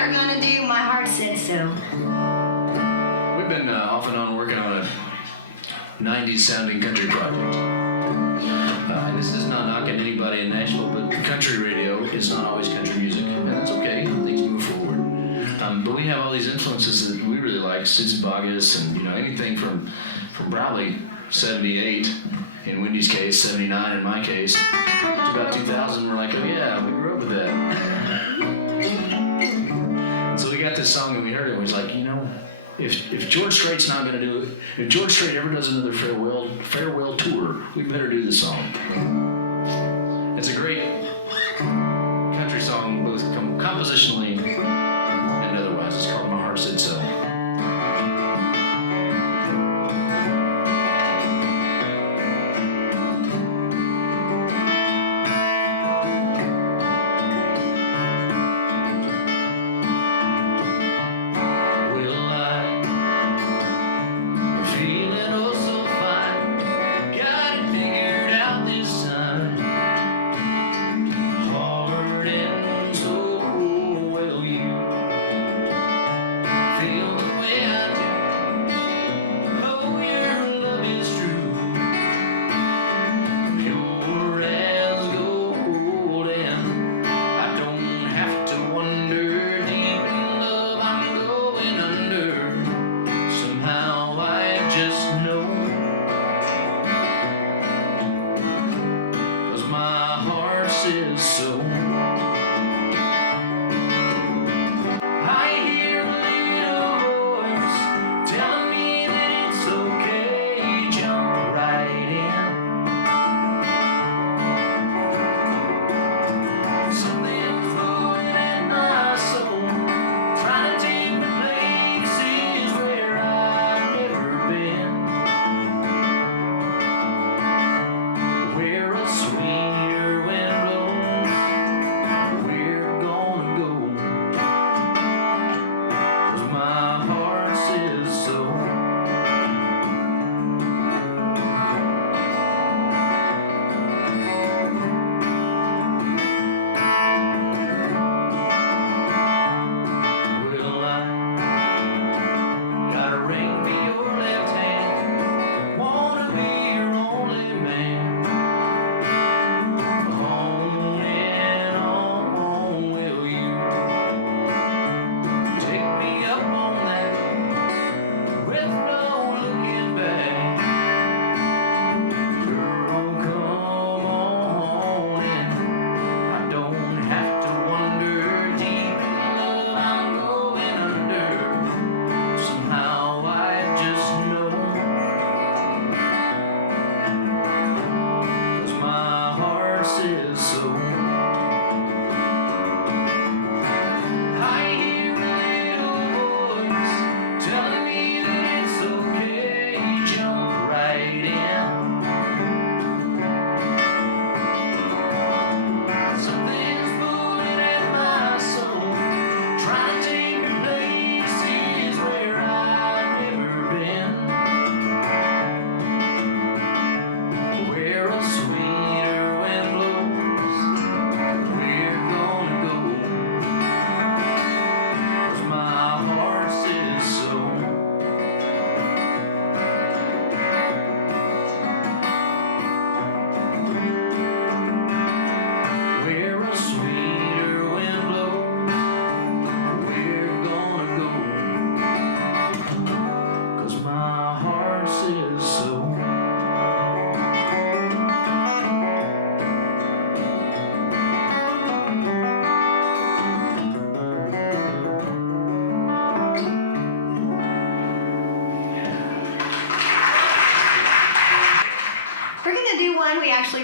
are gonna do My Heart Said So. We've been off and on working on a 90s sounding country project. This is not knocking anybody in Nashville, but country radio is not always country music, and that's okay. Things move forward. But we have all these influences that we really like, Susan Boggess, and anything from probably 78 in Wendy's case, 79 in my case, to about 2000. We're like, oh yeah, we grew up with that. And so we got this song and we heard it, and we was like, if George Strait's not going to do it, if George Strait ever does another farewell tour, we better do the song. It's a great country song, both compositionally and otherwise. It's called My Heart Said So.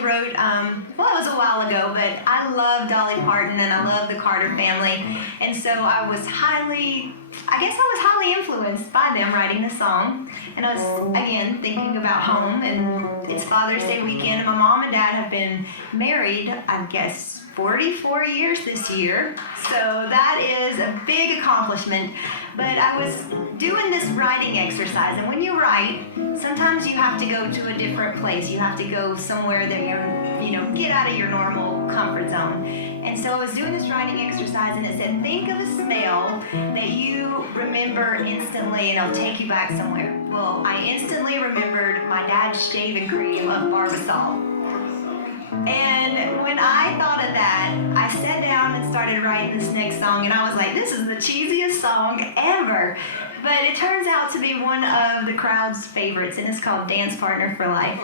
Wrote, it was a while ago, but I love Dolly Parton and I love the Carter family, and so I was highly influenced by them writing the song, and I was, again, thinking about home and it's Father's Day weekend, and my mom and dad have been married, I guess, 44 years this year. So that is a big accomplishment. But I was doing this writing exercise, and when you write, sometimes you have to go to a different place. You have to go somewhere that get out of your normal comfort zone. And so I was doing this writing exercise, and it said, think of a smell that you remember instantly, and it'll take you back somewhere. Well, I instantly remembered my dad's shaving cream of Barbasol. And when I thought of that, I sat down and started writing this next song, and I was like, this is the cheesiest song ever. But it turns out to be one of the crowd's favorites, and it's called Dance Partner for Life.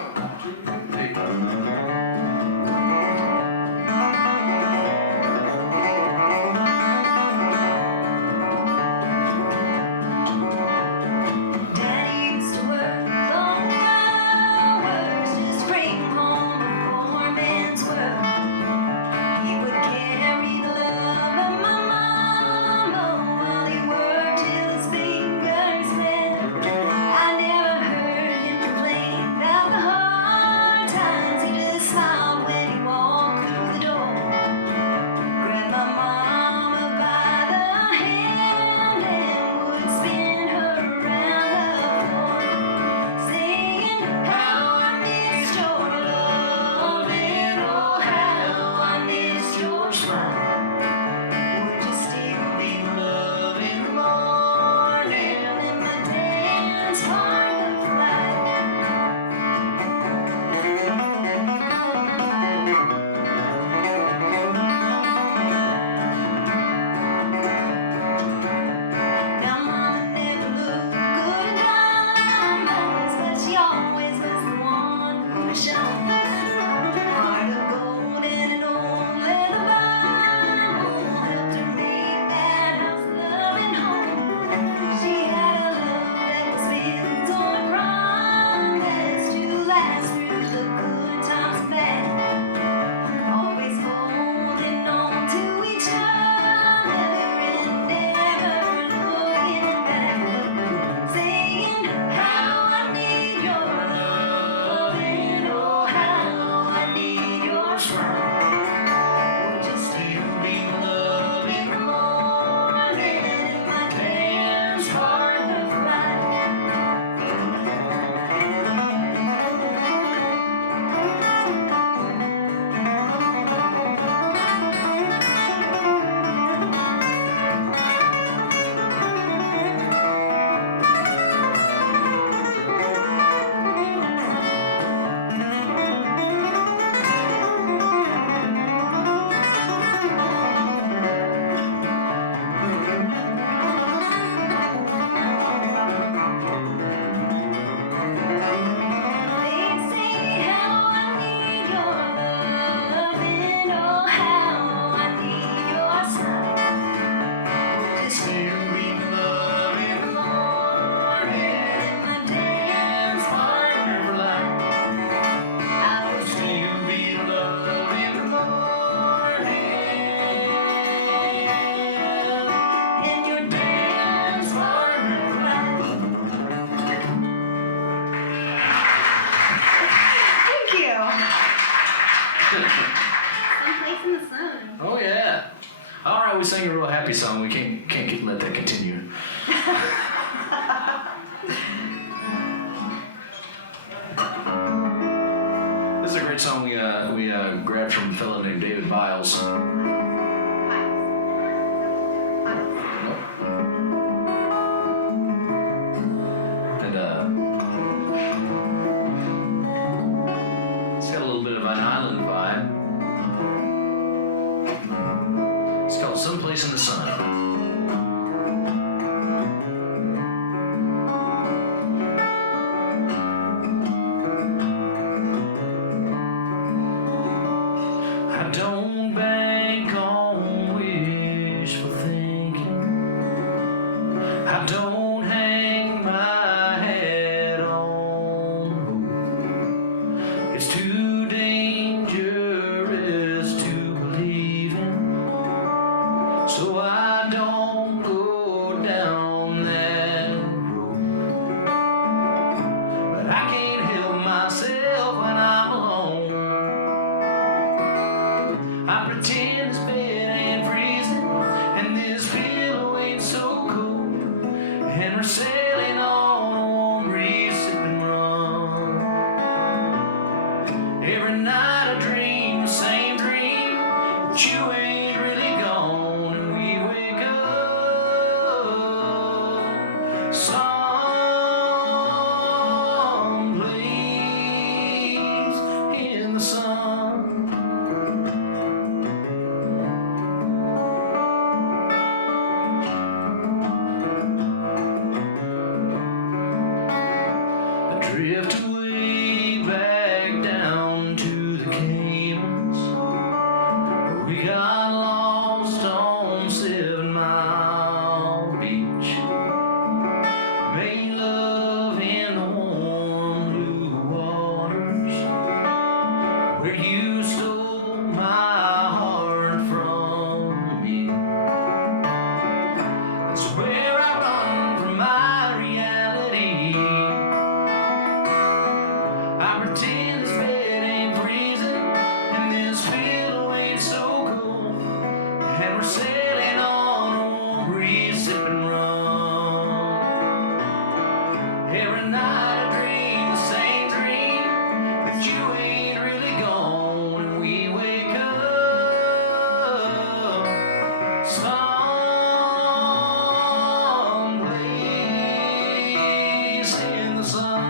Someplace in the sun. Oh yeah. All right, we sang a real happy song. We can't let that continue. This is a great song we grabbed from a fellow named David Biles. And it's got a little bit of an island vibe. It's called Someplace in the Sun. I don't bank on wishful thinking. I don't hang my head on hope. It's too dangerous to believe in, so I don't go down that road. But I can't help myself, Every night I dream the same dream, but you ain't really gone, and we wake up someplace in the sun. I drift away back down to the Caymans. We got lost on 7 Mile Beach. Made love in the warm blue waters, where you stole my heart from me. That's where I run from my reality. I pretend this bed ain't freezing, and this pillow ain't so cold, and we're sailing on a breeze, sipping rum. Every night I dream the same dream, but you ain't really gone, and we wake up someplace in the sun.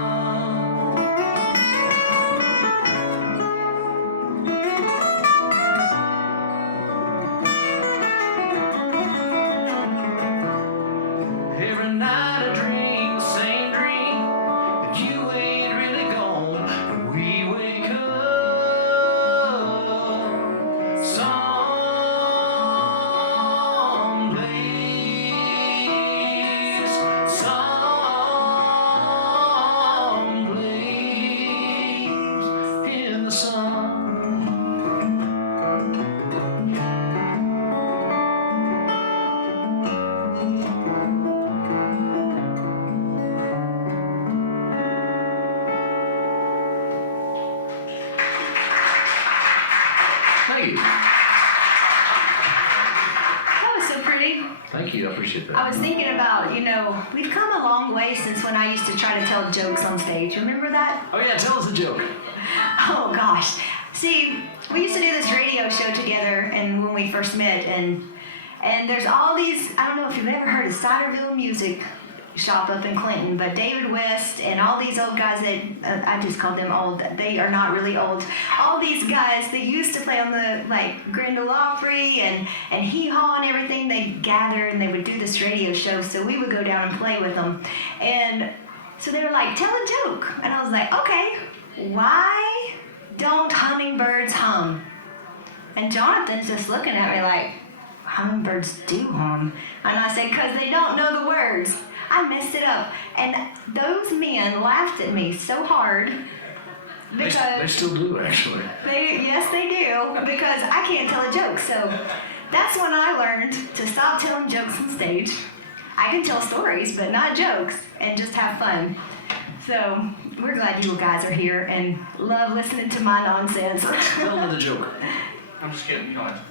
Every night I dream the same dream, but you ain't really gone, and we wake up someplace in the sun. Thank you. That was so pretty. Thank you. I appreciate that. I was thinking about, we've come a long way since when I used to try to tell jokes on stage. Remember that? Oh yeah, tell us a joke. Oh gosh. See, we used to do this radio show together and when we first met and there's all these, I don't know if you've ever heard of Ciderville Music Shop up in Clinton, but David West and all these old guys that, I just called them old, they are not really old. All these guys, they used to play on the, Grendel Opry and Hee Haw and everything. They gather and they would do this radio show, so we would go down and play with them. And so they were like, tell a joke. And I was like, okay, why don't hummingbirds hum? And Jonathan's just looking at me like, hummingbirds do hum. And I said, because they don't know the words. I messed it up. And those men laughed at me so hard because They still do, actually. yes, they do, because I can't tell a joke. So that's when I learned to stop telling jokes on stage. I can tell stories, but not jokes, and just have fun. So we're glad you guys are here and love listening to my nonsense. Tell them the joke. I'm just kidding, you don't have to.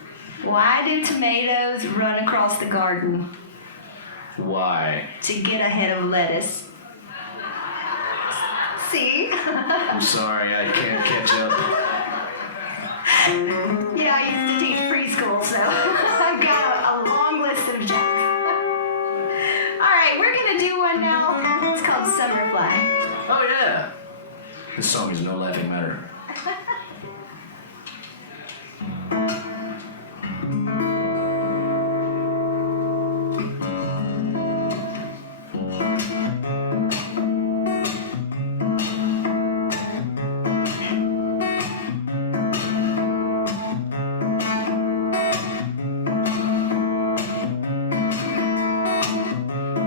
Why do tomatoes run across the garden? Why? To get ahead of lettuce. See? I'm sorry, I can't catch up. Yeah, I used to teach preschool, so I've got a long list of jokes. All right, we're gonna do one now. It's called Summerfly. Oh yeah. This song is no laughing matter.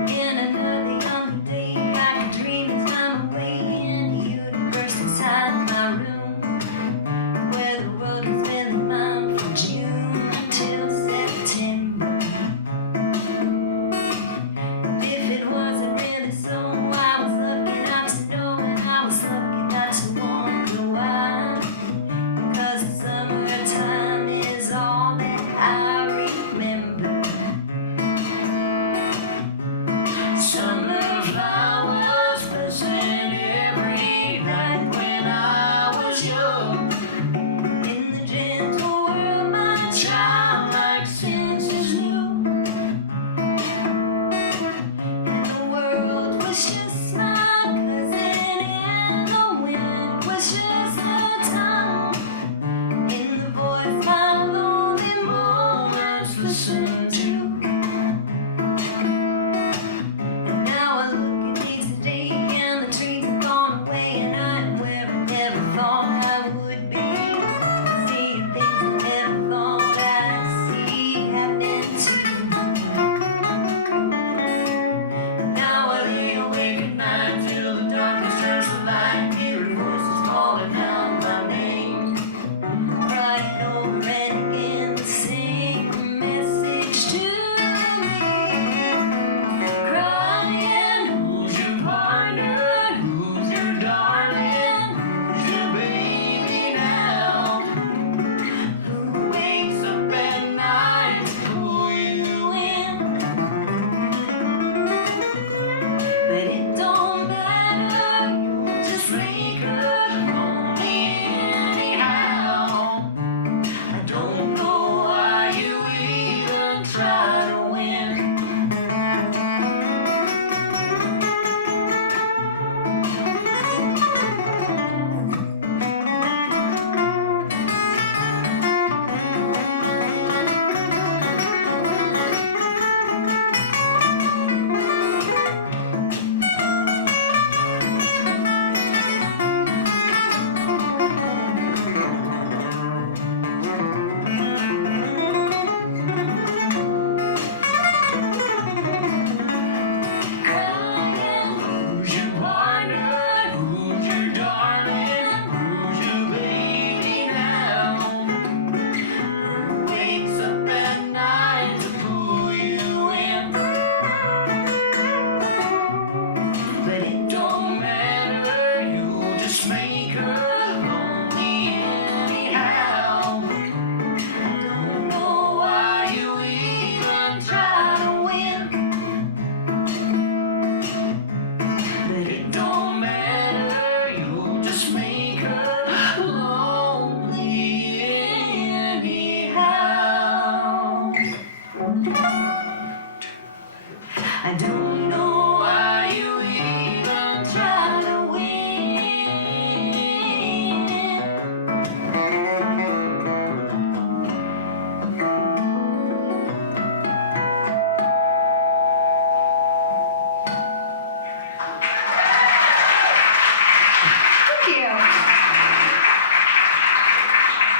In another young day, I could dream and climb away in the universe inside my room.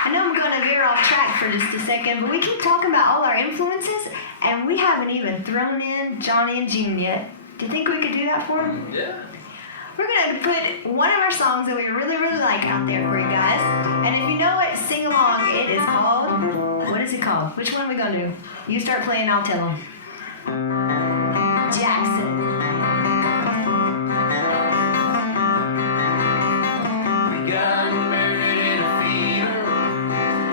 I know I'm going to veer off track for just a second, but we keep talking about all our influences, and we haven't even thrown in Johnny and June yet. Do you think we could do that for them? Yeah. We're going to put one of our songs that we really, really like out there for you guys. And if you know it, sing along. It is called, what is it called? Which one are we going to do? You start playing, I'll tell them. Jackson. We got married in a fever,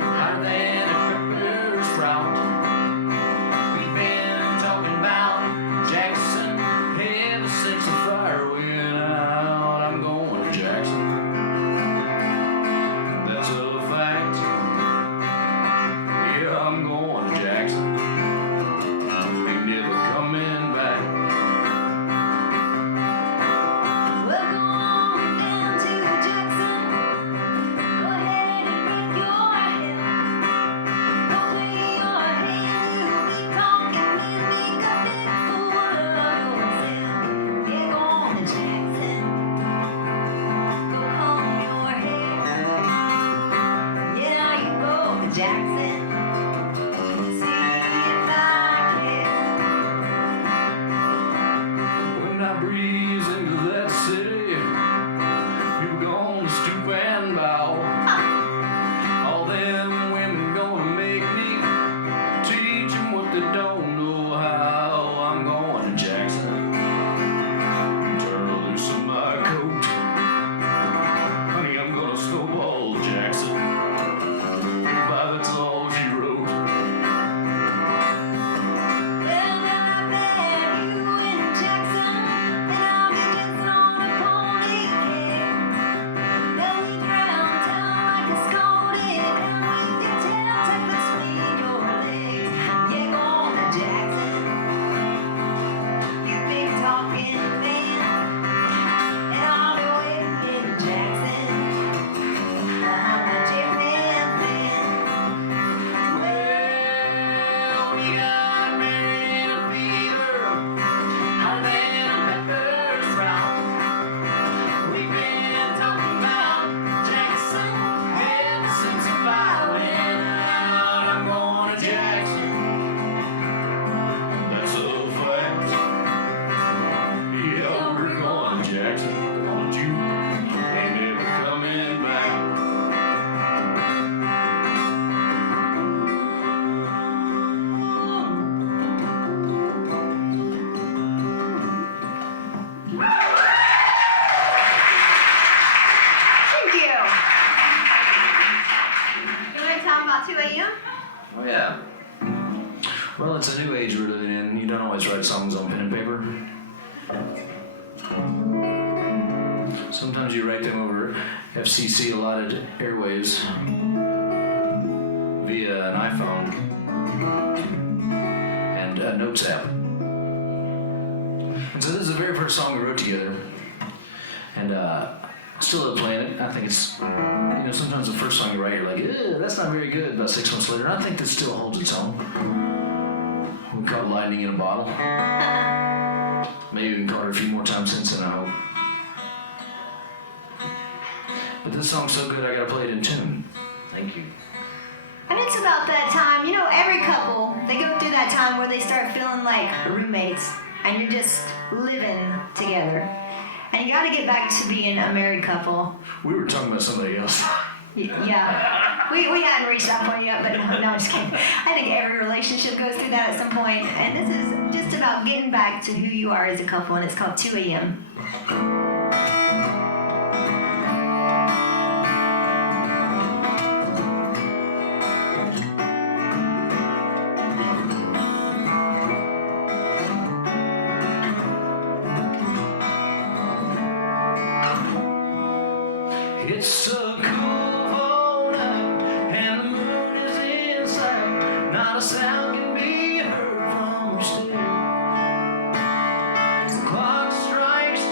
hotter than a pepper sprout. We've been talking about Jackson ever since the fire went out. I'm going to Jackson. That's a fact. Yeah, I'm going to Jackson. Ain't never coming back. We're going down to Jackson. Go ahead and wrap your head. Go play your hand. You'll be talking with me. Got it full of yourself. Yeah, going to Jackson. Go comb your hair. Yeah, you go to Jackson. See if I care. When I breeze into that city, you're gonna stoop and bow. All them women gonna make me teach 'em what they don't know how. I'm going to Jackson. Turn loose in my coat. Honey, I'm gonna snowball Jackson. Goodbye, that's all she wrote. Well, now I met you in Jackson, and I'll be dancing on a pony keg. Then we drown town like a scalded, and with your tail tucked between your legs. Yeah, going to Jackson. You've been talking then, and I'll be waiting in Jackson. I'm a different man. Well, we got married in a fever, hotter than a pepper sprout. We've been talking about Jackson ever since the fire went out. I'm going to Jackson. That's a fact. Yeah, we're going to Jackson. Don't you? Ain't never coming back. Thank you. You want to talk about 2 a.m.? Oh yeah. Well, it's a new age we're living in. You don't always write songs on pen and paper. Sometimes you write them over FCC allotted airwaves via an iPhone and a Notes app. And so this is the very first song we wrote together. And still love playing it. I think it's, sometimes the first song you write, you're like, that's not very good. About 6 months later, and I think this still holds its own. We caught lightning in a bottle. Maybe even caught it a few more times since then, I hope. But this song's so good, I gotta play it in tune. Thank you. And it's about that time, every couple, they go through that time where they start feeling like roommates and you're just living together. And you gotta get back to being a married couple. We were talking about somebody else. Yeah. We hadn't reached that point yet, but no, I'm just kidding. I think every relationship goes through that at some point. And this is just about getting back to who you are as a couple, and it's called 2 a.m. It's a cool fall night, and the moon is in sight. Not a sound can be heard from upstairs. The clock strikes 2.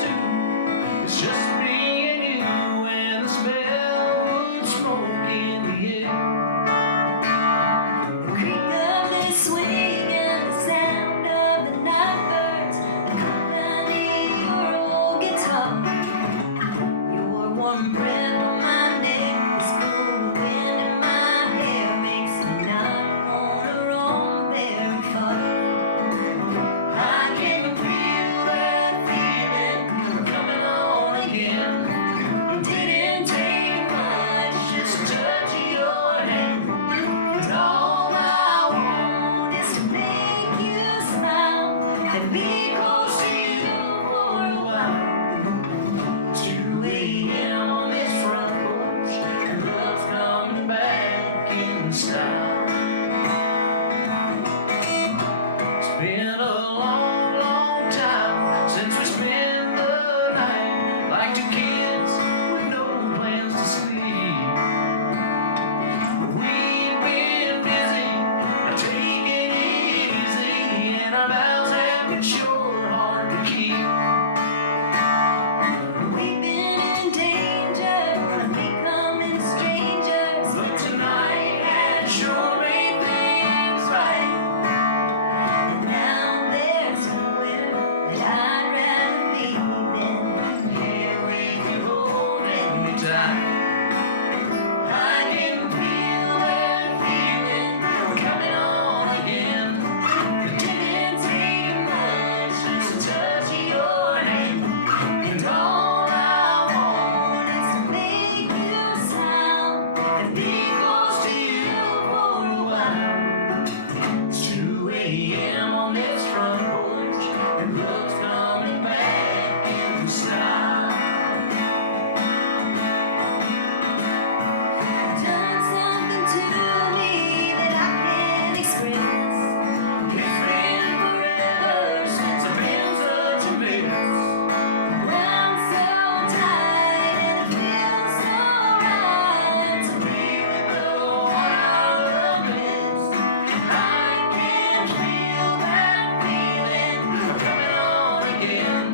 It's just me and you, and the smell of smoke in the air. The creak of the swing and the sound of the night birds accompany your old guitar. Your warm breath on my in style. It's been a long, long time since we spent the night like two kids with no plans to sleep. We've been busy, taking it easy, and our vows have been sure hard to keep. We've been in danger of becoming strangers, But tonight has sure made things right. and now there's nowhere that I'd rather be than Here with you holding me tight. I can feel that feeling coming on again. It didn't take much just to touch your hand, and all I want is to make you smile and be close to you for a while. It's 2 a.m. on this front porch, and love's coming back in style. Done something to me that I can't express. It's been forever since I've been such a mess. I'm so tired and it feels so right to be Be with the one I love best. I can feel that feeling coming on again.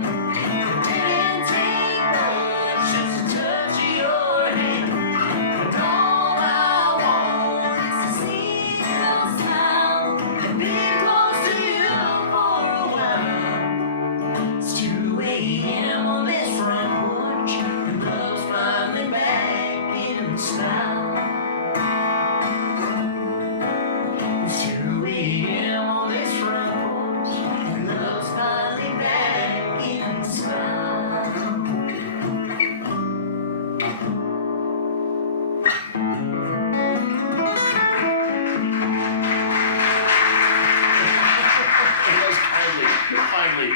It didn't take much just to touch your hand, and all I want is to see you smile and be close to you for a while. is 2 a.m. on this front porch, and love's finally back in style. It's 2 a.m. on this front porch, and love's finally back in style. Finally.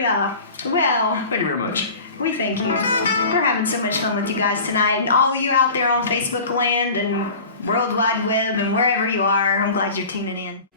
Yeah. Well, Thank you very much. we thank you. We're having so much fun with you guys tonight. And all of you out there on Facebook land and World Wide Web and wherever you are, I'm glad you're tuning in.